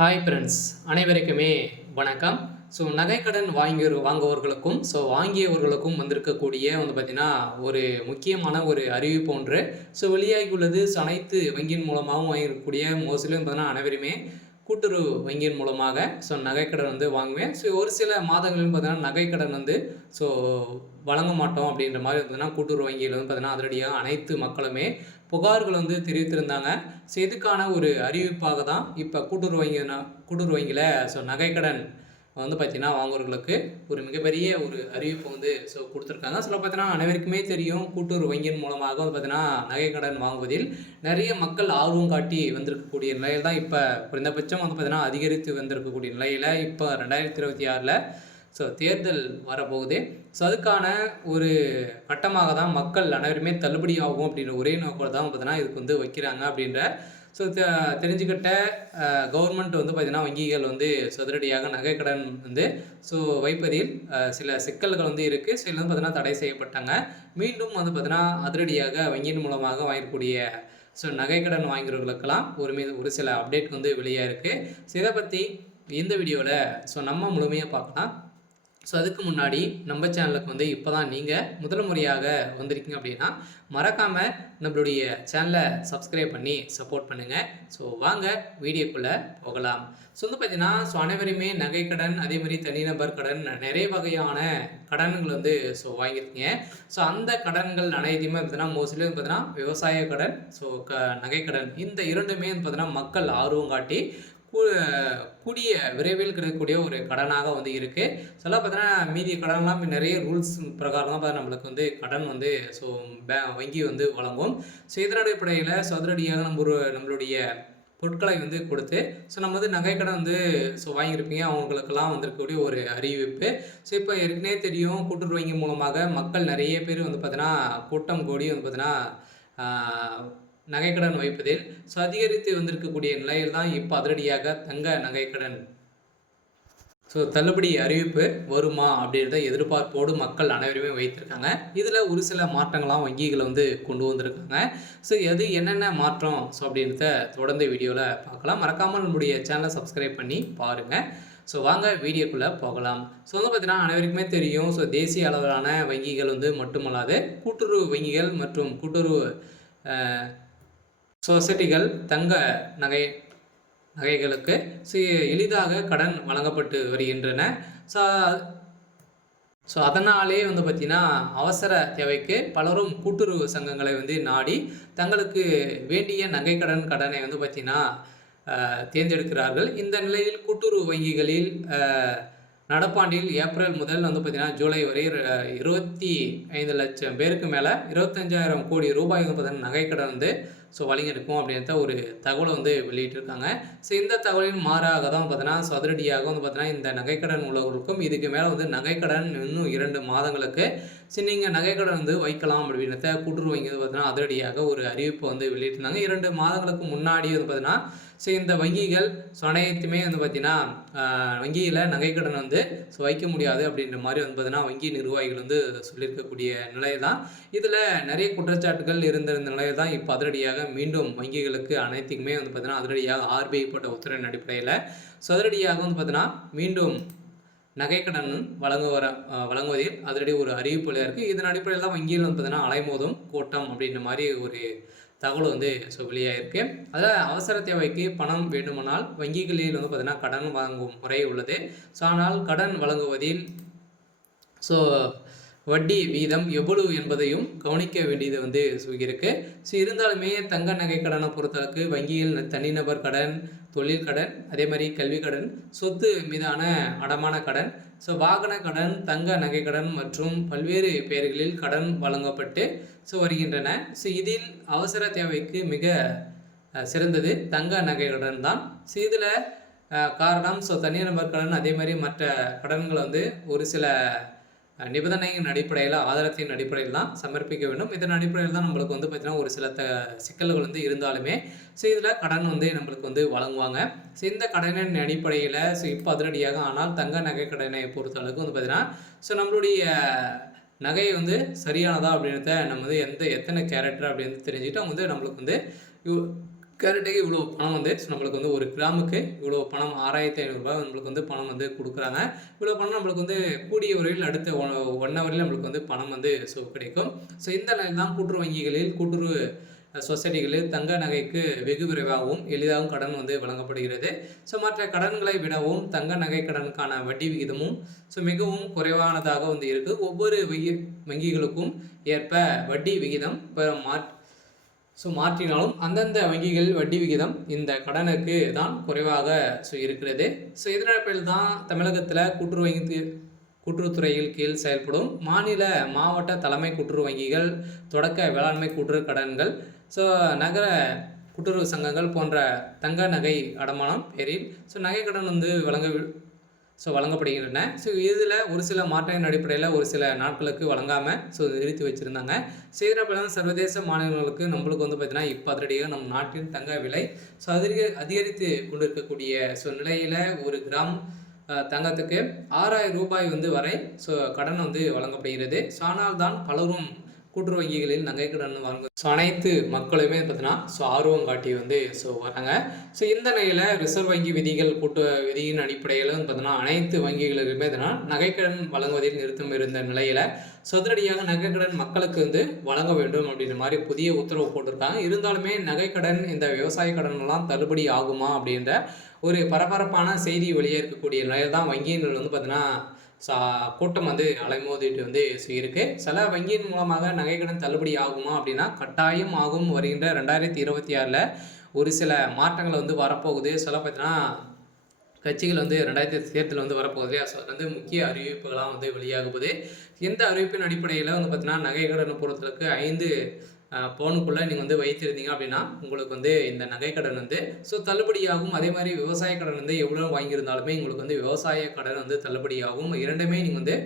Hi friends, அனைவருக்குமே வணக்கம். So நகைக்கடன் வாங்குவவர்களுக்கும் வாங்கியவர்களுக்கும் வந்திருக்கக்கூடிய பார்த்தீங்கன்னா ஒரு முக்கியமான ஒரு அறிவிப்பு ஒன்று வெளியாகியுள்ளது. அனைத்து வங்கியின் மூலமாகவும் வாங்கியிருக்கக்கூடிய மோஸ்ட்லி பார்த்தீங்கன்னா அனைவருமே கூட்டுறவு வங்கியின் மூலமாக நகைக்கடன் வாங்குவேன். ஒரு சில மாதங்களிலும் பார்த்தீங்கன்னா நகைக்கடன் ஸோ வழங்க மாட்டோம் அப்படின்ற மாதிரி பார்த்தீங்கன்னா கூட்டுறவு வங்கியில் பார்த்தீங்கன்னா அதிரடியாக அனைத்து மக்களுமே புகார்கள் தெரிவித்திருந்தாங்க. இதுக்கான ஒரு அறிவிப்பாக தான் இப்போ கூட்டுறவு வங்கியில் நகைக்கடன் பார்த்தீங்கன்னா வாங்குவர்களுக்கு ஒரு மிகப்பெரிய ஒரு அறிவிப்பு கொடுத்துருக்காங்க. பார்த்தீங்கன்னா அனைவருக்குமே தெரியும், கூட்டுறவு வங்கியின் மூலமாக பார்த்தீங்கன்னா நகைக்கடன் வாங்குவதில் நிறைய மக்கள் ஆர்வம் காட்டி வந்திருக்கக்கூடிய நிலையில் தான் இப்போ குறைந்தபட்சம் பார்த்தீங்கன்னா அதிகரித்து வந்திருக்கக்கூடிய நிலையில் இப்போ 2026 தேர்தல் வரப்போகுது. அதுக்கான ஒரு கட்டமாக தான் மக்கள் அனைவருமே தள்ளுபடி ஆகும் அப்படின்ற ஒரே நோக்கோடு தான் பார்த்தீங்கன்னா இதுக்கு வைக்கிறாங்க அப்படின்ற தெரிஞ்சுக்கிட்ட கவர்மெண்ட் பார்த்தீங்கன்னா வங்கிகள் சதுரடியாக நகைக்கடன் வைப்பதில் சில சிக்கல்கள் இருக்குது. சில பார்த்தீங்கன்னா தடை செய்யப்பட்டாங்க. மீண்டும் பார்த்தீங்கன்னா அதிரடியாக வங்கியின் மூலமாக வாங்கக்கூடிய நகைக்கடன் வாங்குறவர்களுக்கெல்லாம் ஒரு சில அப்டேட் வெளியாக இருக்குது. இதை பற்றி இந்த வீடியோவில் நம்ம முழுமையாக பார்க்கலாம். அதுக்கு முன்னாடி நம்ம சேனலுக்கு இப்போ தான் நீங்கள் முதல் முறையாக வந்திருக்கீங்க அப்படின்னா மறக்காமல் நம்மளுடைய சேனலை சப்ஸ்கிரைப் பண்ணி சப்போர்ட் பண்ணுங்கள். வாங்க வீடியோக்குள்ளே போகலாம். பார்த்தீங்கன்னா அனைவருமே நகைக்கடன், அதே மாதிரி தனிநபர் கடன், நிறைய வகையான கடன்கள் வாங்கியிருக்கீங்க. அந்த கடன்கள் அனைத்தையுமே பார்த்தீங்கன்னா மோஸ்ட்லி பார்த்தீங்கன்னா விவசாய கடன், நகைக்கடன் இந்த இரண்டுமே பார்த்தீங்கன்னா மக்கள் ஆர்வம் காட்டி கூடிய விரைவில் கிடைக்கக்கூடிய ஒரு கடனாக இருக்குது. பார்த்தீங்கன்னா மீதி கடன்லாம் நிறைய ரூல்ஸ் பிரகாரம் தான் நம்மளுக்கு கடன் வங்கி வழங்கும். இதன் அடிப்படையில் அதிரடியாக நம்மளுடைய பொருட்களை கொடுத்து நம்ம நகைக்கடன் வாங்கியிருப்பீங்க. அவங்களுக்கெல்லாம் வந்திருக்கக்கூடிய ஒரு அறிவிப்பு. இப்போ ஏற்கனவே தெரியும், கூட்டுறவு வங்கி மூலமாக மக்கள் நிறைய பேர் பார்த்தீங்கன்னா கூட்டம் கூடி பார்த்தீங்கன்னா நகைக்கடன் வைப்பதில் அதிகரித்து வந்திருக்கக்கூடிய நிலையில் தான் இப்போ அதிரடியாக தங்க நகைக்கடன் தள்ளுபடி அறிவிப்பு வருமா அப்படின்றத எதிர்பார்ப்போடு மக்கள் அனைவருமே வைத்திருக்காங்க. இதில் ஒரு சில மாற்றங்கள்லாம் வங்கிகள் கொண்டு வந்திருக்காங்க. எது என்னென்ன மாற்றம் அப்படின்றத தொடர்ந்து வீடியோவில் பார்க்கலாம். மறக்காமல் நம்முடைய சேனலை சப்ஸ்கிரைப் பண்ணி பாருங்கள். வாங்க வீடியோக்குள்ளே போகலாம். பார்த்தீங்கன்னா அனைவருக்குமே தெரியும், தேசிய அளவிலான வங்கிகள் மட்டுமல்லாது கூட்டுறவு வங்கிகள் மற்றும் கூட்டுறவு சொசைட்டிகள் தங்க நகைகளுக்கு எளிதாக கடன் வழங்கப்பட்டு வருகின்றன. அதனாலே பார்த்திங்கன்னா அவசர தேவைக்கு பலரும் கூட்டுறவு சங்கங்களை நாடி தங்களுக்கு வேண்டிய கடனை பார்த்திங்கன்னா தேர்ந்தெடுக்கிறார்கள். இந்த நிலையில் கூட்டுறவு வங்கிகளில் நடப்பாண்டில் ஏப்ரல் முதல் பார்த்திங்கன்னா ஜூலை வரை 25 லட்சம் பேருக்கு மேலே 25,000 கோடி ரூபாய் பார்த்திங்கன்னா நகைக்கடன் வழங்கியிருக்கும் அப்படின்ற ஒரு தகவலை வெளியிட்டிருக்காங்க. இந்த தகவலின் மாறாக தான் பார்த்தீங்கன்னா அதிரடியாக பார்த்தீங்கன்னா இந்த நகைக்கடன் உள்ளவர்களுக்கும் இதுக்கு மேலே நகைக்கடன் இன்னும் 2 மாதங்களுக்கு நீங்கள் நகைக்கடன் வைக்கலாம் அப்படின்றத கூட்டுறவு வங்கி பார்த்தீங்கன்னா அதிரடியாக ஒரு அறிவிப்பை வெளியிட்டிருந்தாங்க. 2 மாதங்களுக்கு முன்னாடி பார்த்தீங்கன்னா இந்த வங்கிகள் அனைத்துமே பார்த்தீங்கன்னா வங்கியில் நகைக்கடன் வைக்க முடியாது அப்படின்ற மாதிரி பார்த்தீங்கன்னா வங்கி நிர்வாகிகள் சொல்லியிருக்கக்கூடிய நிலை தான். இதில் நிறைய குற்றச்சாட்டுகள் இருந்த நிலையில் தான் இப்போ அதிரடியாக மீண்டும் வங்கிகளுக்கு அனைத்துக்குமே பார்த்தீங்கன்னா அதிரடியாக RBI போட்ட உத்தரவின் அடிப்படையில் அதிரடியாக பார்த்தீங்கன்னா மீண்டும் நகைக்கடன் வழங்குவதில் அதிரடி ஒரு அறிவிப்புல இருக்குது. இதன் அடிப்படையில் தான் வங்கியில் பார்த்தீங்கன்னா அலைமோதும் கூட்டம் அப்படின்ற மாதிரி ஒரு தகவல் வெளியாயிருக்கு. அதில் அவசர தேவைக்கு பணம் வேண்டுமானால் வங்கிகளில் பார்த்தீங்கன்னா கடன் வாங்கும் முறை உள்ளது. ஆனால் கடன் வழங்குவதில் வட்டி வீதம் எவ்வளவு என்பதையும் கவனிக்க வேண்டியது இருக்கு. இருந்தாலுமே தங்க நகை கடனை பொறுத்தளவுக்கு வங்கியில் தனிநபர் கடன், தொழில் கடன், அதே மாதிரி கல்வி கடன், சொத்து மீதான அடமான கடன், வாகன கடன், தங்க நகை கடன் மற்றும் பல்வேறு பெயர்களில் கடன் வழங்கப்பட்டு வருகின்றன. இதில் அவசர தேவைக்கு மிக சிறந்தது தங்க நகை கடன் தான். இதில் காரணம் தனிநபர் கடன், அதே மாதிரி மற்ற கடன்களை ஒரு சில நிபந்தனையின் அடிப்படையில், ஆதாரத்தின் அடிப்படையில் தான் சமர்ப்பிக்க வேண்டும். இதன் அடிப்படையில் தான் நம்மளுக்கு பார்த்திங்கன்னா ஒரு சில சிக்கல்கள் இருந்தாலுமே இதில் கடன் நம்மளுக்கு வழங்குவாங்க. இந்த கடனின் அடிப்படையில் இப்போ அதிரடியாக ஆனால் தங்க நகை கடனை பொறுத்தளவுக்கு பார்த்திங்கன்னா நம்மளுடைய நகை சரியானதா அப்படின்றத நம்ம எத்தனை கேரக்டர் அப்படின்னு தெரிஞ்சுக்கிட்டு அவங்க நம்மளுக்கு கேரட்டுக்கு இவ்வளோ பணம் வந்து நம்மளுக்கு வந்து ஒரு கிராமுக்கு இவ்வளோ பணம் 6500 நம்மளுக்கு வந்து பணம் வந்து கொடுக்குறாங்க. இவ்வளோ பணம் நம்மளுக்கு வந்து கூடிய விரைவில் அடுத்த 1 ஹவர்ல நம்மளுக்கு வந்து பணம் வந்து கிடைக்கும். இந்த நிலையில் தான் கூட்டுறவு வங்கிகளில் கூட்டுறவு சொசைட்டிகளில் தங்க நகைக்கு வெகு விரைவாகவும் எளிதாகவும் கடன் வந்து வழங்கப்படுகிறது. மற்ற கடன்களை விடவும் தங்க நகை கடனுக்கான வட்டி விகிதமும் மிகவும் குறைவானதாக வந்து இருக்குது. ஒவ்வொரு வங்கிகளுக்கும் ஏற்ப வட்டி விகிதம் மாற்றினாலும் அந்தந்த வங்கிகள் வட்டி விகிதம் இந்த கடனுக்கு தான் குறைவாக இருக்கிறது. இதன் தான் தமிழகத்தில் கூட்டுறவுத்துறையில் கீழ் செயல்படும் மாநில மாவட்ட தலைமை கூட்டுறவு வங்கிகள், தொடக்க வேளாண்மை கூட்டுறவு கடன்கள், நகர கூட்டுறவு சங்கங்கள் போன்ற தங்க நகை அடமானம் பேரில் நகை கடன் வந்து வழங்கப்படுகின்றன. இதில் ஒரு சில மாற்றத்தின் அடிப்படையில் ஒரு சில நாட்களுக்கு வழங்காமல் நிறுத்தி வச்சுருந்தாங்க. இதனால் சர்வதேச மாநிலங்களுக்கு நம்மளுக்கு வந்து பார்த்திங்கன்னா இப்போ அதிரடியாக நம் நாட்டின் தங்க விலை அதிகரித்து கொண்டிருக்கக்கூடிய நிலையில் ஒரு கிராம் தங்கத்துக்கு 6000 ரூபாய் வந்து வரை கடன் வந்து வழங்கப்படுகிறது. ஆனால் தான் பலரும் கூட்டுறவு வங்கிகளில் நகை கடன் வாங்க அனைத்து மக்களுமே பார்த்தீங்கன்னா ஆர்வம் காட்டி வந்து வராங்க. இந்த நிலையில் ரிசர்வ் வங்கி விதியின் அடிப்படையில் வந்து பார்த்தீங்கன்னா அனைத்து வங்கிகளுக்குமே நகைக்கடன் வழங்குவதில் நிறுத்தம் இருந்த நிலையில் அதிரடியாக நகைக்கடன் மக்களுக்கு வந்து வழங்க வேண்டும் அப்படின்ற மாதிரி புதிய உத்தரவு போட்டிருக்காங்க. இருந்தாலுமே நகைக்கடன் இந்த விவசாய கடன்லாம் தள்ளுபடி ஆகுமா அப்படின்ற ஒரு பரபரப்பான செய்தி வெளியே இருக்கக்கூடிய நிலையில் தான் வங்கியினர் வந்து பார்த்தீங்கன்னா கூட்டம் வந்து அலைமோதிட்டு வந்து இருக்கு. சில வங்கியின் மூலமாக நகைக்கடன் தள்ளுபடி ஆகுமா அப்படின்னா கட்டாயம் ஆகும். வருகின்ற 2026 ஒரு சில மாற்றங்கள் வந்து வரப்போகுது. பார்த்தீங்கன்னா கட்சிகள் வந்து 2000 தேர்தல் வந்து வரப்போகுது. வந்து முக்கிய அறிவிப்புகளாக வந்து வெளியாகுது. எந்த அறிவிப்பின் அடிப்படையில் வந்து பார்த்தீங்கன்னா நகைக்கடன் பொறுத்தளவுக்கு 5 பவுனுக்குள்ளே நீங்கள் வந்து வைத்திருந்தீங்க அப்படின்னா உங்களுக்கு வந்து இந்த நகைக்கடன் வந்து தள்ளுபடியாகும். அதே மாதிரி விவசாய கடன் வந்து எவ்வளோ வாங்கியிருந்தாலுமே உங்களுக்கு வந்து விவசாய கடன் வந்து தள்ளுபடியாகும். இரண்டுமே நீங்கள் வந்து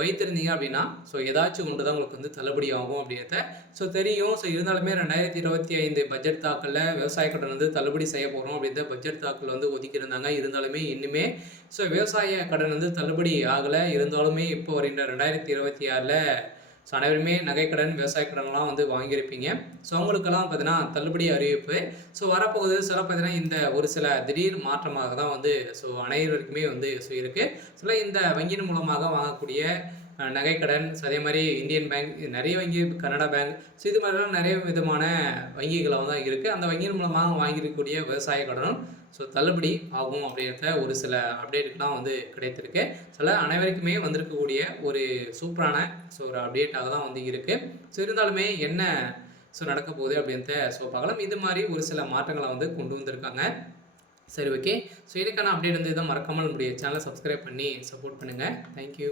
வைத்திருந்தீங்க அப்படின்னா ஏதாச்சும் ஒன்று தான் உங்களுக்கு வந்து தள்ளுபடி ஆகும் அப்படின்றத தெரியும். இருந்தாலுமே 2025 பட்ஜெட் தாக்கலில் விவசாய கடன் வந்து தள்ளுபடி செய்ய போகிறோம் அப்படின்ற பட்ஜெட் தாக்கல் வந்து ஒதுக்கியிருந்தாங்க. இருந்தாலுமே இன்னுமே விவசாய கடன் வந்து தள்ளுபடி ஆகலை. இருந்தாலுமே இப்போ வருகின்ற 2026 அனைவருமே நகைக்கடன் விவசாய கடன்லாம் வந்து வாங்கியிருப்பீங்க. அவங்களுக்கெல்லாம் பார்த்தீங்கன்னா தள்ளுபடி அறிவிப்பு வரப்போகுது. பார்த்தீங்கன்னா இந்த ஒரு சில திடீர் மாற்றமாக தான் வந்து அனைவருக்குமே வந்து இருக்குது. இந்த வங்கியின் மூலமாக வாங்கக்கூடிய நகைக்கடன், அதே மாதிரி இந்தியன் பேங்க், நிறைய வங்கி, கனடா பேங்க், இது மாதிரிலாம் நிறைய விதமான வங்கிகளாக தான் இருக்குது. அந்த வங்கியின் மூலமாக வாங்கியிருக்கக்கூடிய விவசாய கடனும் தள்ளுபடி ஆகும் அப்படின்ற ஒரு சில அப்டேட்டுக்கெலாம் வந்து கிடைத்திருக்கு. அனைவருக்குமே வந்திருக்கக்கூடிய ஒரு சூப்பரான ஒரு அப்டேட்டாக தான் வந்து இருக்குது. இருந்தாலுமே என்ன நடக்க போகுது அப்படின்றத பார்க்கலாம். இது மாதிரி ஒரு சில மாற்றங்களை வந்து கொண்டு வந்திருக்காங்க. சரி, ஓகே. இதுக்கான அப்டேட் வந்து இதை மறக்காமல் நம்முடைய சேனலை சப்ஸ்கிரைப் பண்ணி சப்போர்ட் பண்ணுங்கள். தேங்க்யூ.